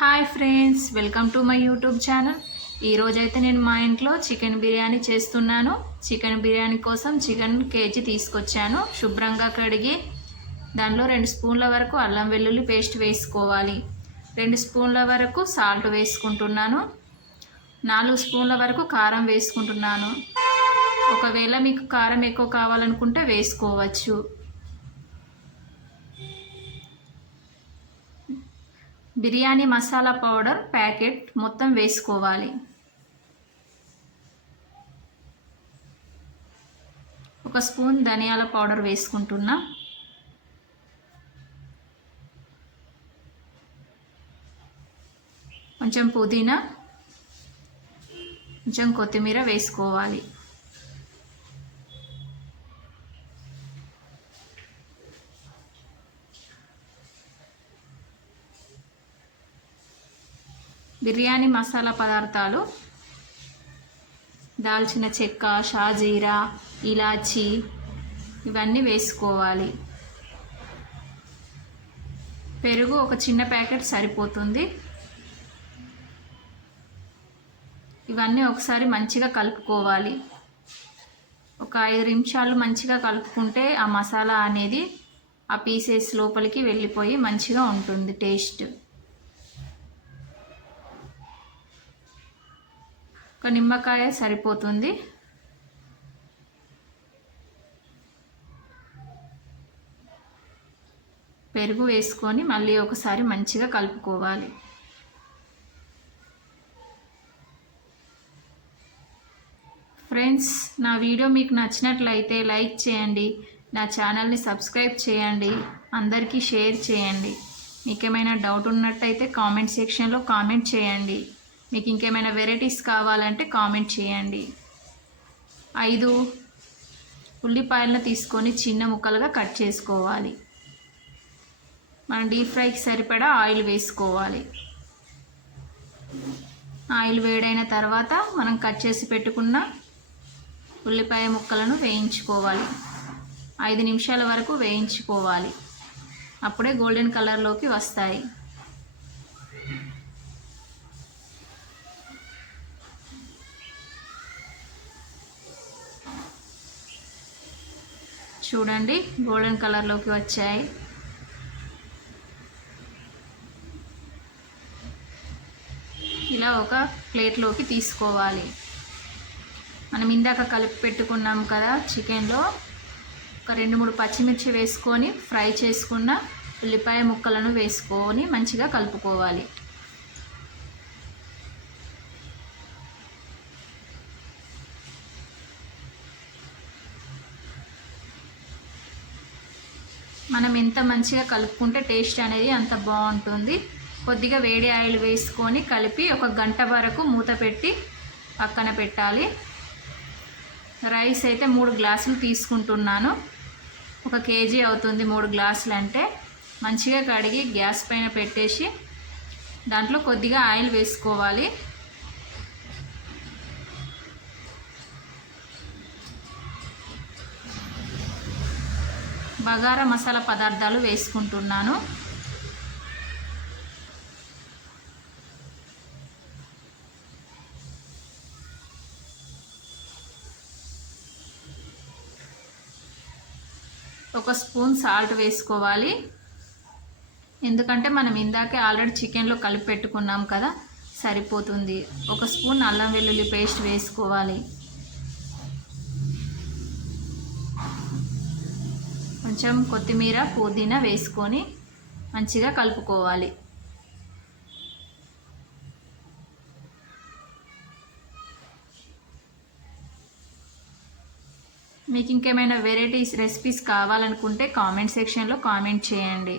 Hi friends, welcome to my YouTube channel. ఈరోజైతే నేను మా ఇంట్లో చికెన్ బిర్యానీ చేస్తున్నాను. చికెన్ బిర్యానీ కోసం చికెన్ కేజీ తీసుకొచ్చాను. శుభ్రంగా కడిగి దానిలో 2 స్పూన్ల వరకు అల్లం వెల్లుల్లి పేస్ట్ వేసుకోవాలి. 2 స్పూన్ల వరకు సాల్ట్ వేసుకుంటున్నాను. 4 స్పూన్ల వరకు కారం వేసుకుంటున్నాను. ఒకవేళ మీకు కారం ఎక్కువ కావాలనుకుంటే వేసుకోవచ్చు. బిర్యానీ మసాలా పౌడర్ ప్యాకెట్ మొత్తం వేసుకోవాలి. ఒక స్పూన్ ధనియాల పౌడర్ వేసుకుంటున్నా. కొంచెం పుదీనా, కొంచెం కొత్తిమీర వేసుకోవాలి. బిర్యానీ మసాలా పదార్థాలు దాల్చిన చెక్క, షాజీరా, ఇలాచి ఇవన్నీ వేసుకోవాలి. పెరుగు ఒక చిన్న ప్యాకెట్ సరిపోతుంది. ఇవన్నీ ఒకసారి మంచిగా కలుపుకోవాలి. ఒక 5 నిమిషాలు మంచిగా కలుపుకుంటే ఆ మసాలా అనేది ఆ పీసెస్ లోపలికి వెళ్ళిపోయి మంచిగా ఉంటుంది టేస్ట్. ఒక నిమ్మకాయ సరిపోతుంది. పెరుగు వేసుకొని మళ్ళీ ఒకసారి మంచిగా కలుపుకోవాలి. ఫ్రెండ్స్, నా వీడియో మీకు నచ్చినట్లయితే లైక్ చేయండి, నా ఛానల్ని సబ్స్క్రైబ్ చేయండి, అందరికీ షేర్ చేయండి. మీకు ఏమైనా డౌట్ ఉన్నట్టయితే కామెంట్ సెక్షన్లో కామెంట్ చేయండి. మీకు ఇంకేమైనా వెరైటీస్ కావాలంటే కామెంట్ చేయండి. 5 ఉల్లిపాయలను తీసుకొని చిన్న ముక్కలుగా కట్ చేసుకోవాలి. మనం డీప్ ఫ్రైకి సరిపడా ఆయిల్ వేసుకోవాలి. ఆయిల్ వేడైన తర్వాత మనం కట్ చేసి పెట్టుకున్న ఉల్లిపాయ ముక్కలను వేయించుకోవాలి. 5 నిమిషాల వరకు వేయించుకోవాలి. అప్పుడే గోల్డెన్ కలర్లోకి వస్తాయి. చూడండి, గోల్డెన్ కలర్లోకి వచ్చాయి. ఇలా ఒక ప్లేట్లోకి తీసుకోవాలి. మనం ఇందాక కలిపి పెట్టుకున్నాం కదా చికెన్లో, ఒక 2-3 పచ్చిమిర్చి వేసుకొని ఫ్రై చేసుకున్న ఉల్లిపాయ ముక్కలను వేసుకొని మంచిగా కలుపుకోవాలి. మనం ఎంత మంచిగా కలుపుకుంటే టేస్ట్ అనేది అంత బాగుంటుంది. కొద్దిగా వేడి ఆయిల్ వేసుకొని కలిపి 1 గంట వరకు మూత పెట్టి పక్కన పెట్టాలి. రైస్ అయితే 3 గ్లాసులు తీసుకుంటున్నాను. 1 కేజీ అవుతుంది 3 గ్లాసులు అంటే. మంచిగా కడిగి గ్యాస్ పైన పెట్టేసి దాంట్లో కొద్దిగా ఆయిల్ వేసుకోవాలి. బగారా మసాలా పదార్థాలు వేసుకుంటున్నాను. ఒక స్పూన్ సాల్ట్ వేసుకోవాలి. ఎందుకంటే మనం ఇందాకే ఆల్రెడీ చికెన్లో కలిపి పెట్టుకున్నాం కదా, సరిపోతుంది. 1 స్పూన్ అల్లం వెల్లుల్లి పేస్ట్ వేసుకోవాలి. కొంచెం కొత్తిమీర, పుదీనా వేసుకొని మంచిగా కలుపుకోవాలి. మీకు ఇంకేమైనా వెరైటీస్ రెసిపీస్ కావాలనుకుంటే కామెంట్ సెక్షన్లో కామెంట్ చేయండి.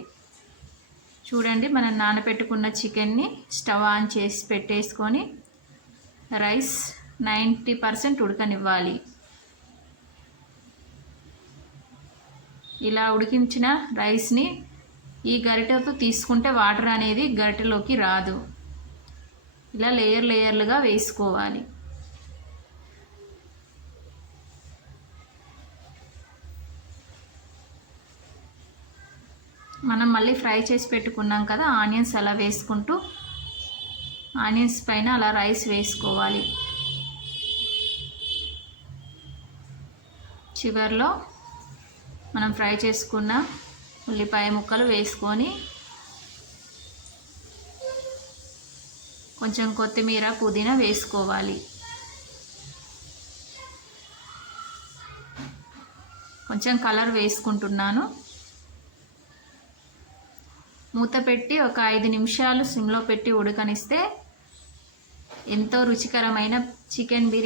చూడండి, మనం నానబెట్టుకున్న చికెన్ని స్టవ్ ఆన్ చేసి పెట్టేసుకొని రైస్ 90% ఉడకనివ్వాలి. ఇలా ఉడికించిన రైస్ని ఈ గరిటెతో తీసుకుంటే వాటర్ అనేది గరిటెలోకి రాదు. ఇలా లేయర్లుగా వేసుకోవాలి. మనం మళ్ళీ ఫ్రై చేసి పెట్టుకున్నాం కదా ఆనియన్స్ అలా వేసుకుంటూ ఆనియన్స్ పైన అలా రైస్ వేసుకోవాలి. చివర్లో మనం ఫ్రై చేసుకున్న ఉల్లిపాయ ముక్కలు వేసుకొని కొంచెం కొత్తిమీర పుదీనా వేసుకోవాలి. కొంచెం కలర్ వేసుకుంటున్నాను. మూత పెట్టి ఒక 5 నిమిషాలు సిమ్లో పెట్టి ఉడకనిస్తే ఎంతో రుచికరమైన చికెన్ బిర్యానీ